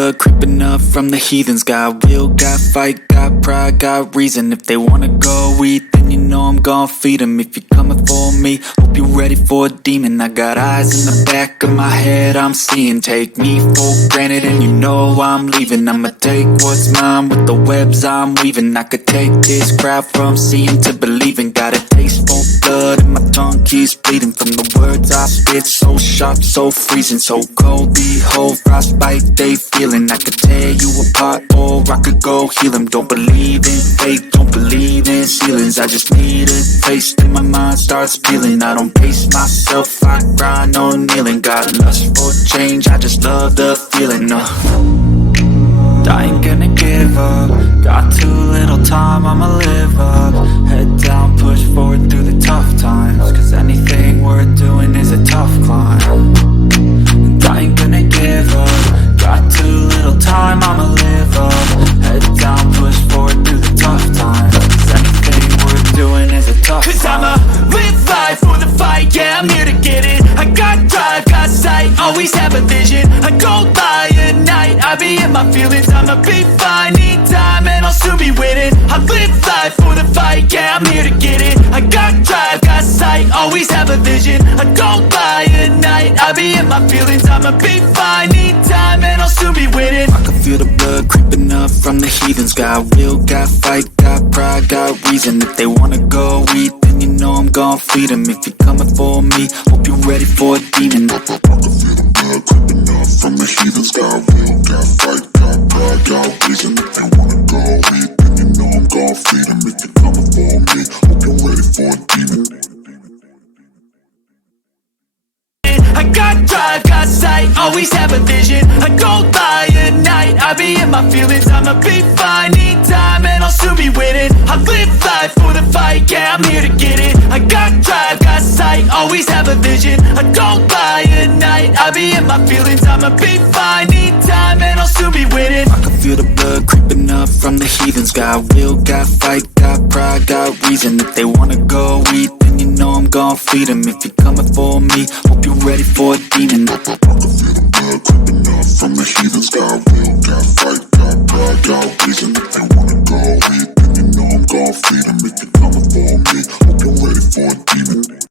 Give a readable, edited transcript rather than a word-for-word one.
blood creeping up from the heathens. Got will, got fight, got pride, got reason. If they wanna go eat, then you know I'm gon' feed them. If you're coming for me, hope you're ready for a demon. I got eyes in the back of my head, I'm seeing. Take me for granted and you know I'm leaving. I'ma take what's mine with the webs I'm weaving. I could take this crowd from seeing to believing. Got a taste for blood and my tongue keeps bleeding from the words I spit. So sharp, so freezing, so cold. Behold, frostbite they feeling. I could tear you apart or I could go heal them. Don't believe in fate, don't believe in ceilings. I just need a taste and my mind starts feeling. I don't pace myself, I grind on kneeling. Got lust for change, I just love the feeling. I ain't gonna give up. Got too little time, I'ma live up. Head down, push forward through the tough times. Cause anything worth doing is a tough climb. And I ain't gonna give up. Got too little time, I'ma live up. Head down, push forward through the tough times. Cause anything worth doing is a tough climb. Cause I'ma live life for the fight, yeah, I'm here to get it. I got drive, got sight, always have a vision. I go by at night, I be in my feelings. I'ma be fine, need time and I'll soon be winning. I live life for the fight, yeah, I'm here to get it. I got drive, got sight, always have a vision. I go by at night, I be in my feelings. I'ma be fine, need time and I'll soon be winning. I can feel the blood creeping up from the heathens. Got will, got fight, got pride, got reason. If they wanna go eat, then you know I'm gon' feed them. If you're coming for me, hope you're ready for a demon. I can feel the blood creeping up from the heathens. Got will, got fight, got pride, got reason. If they wanna go eat, then you know I'm gon' feed them. If you're coming for me, hope you're ready for a demon. I got drive, got sight, always have a vision. I go by at night, I be in my feelings. I'ma be fine, need time and I'll soon be winning. I live life for the fight, yeah, I'm here to get it. I got drive, got sight, always have a vision. I go by at night, I be in my feelings. I'ma be fine, need time and I'll soon be winning. I can feel the blood creeping up from the heathens. Got will, got fight, got pride, got reason. If they wanna go eat, then you know I'm gon' feed them. If you're coming for me, hope you're ready for a demon. I can feel the blood creeping up from the heathens. Got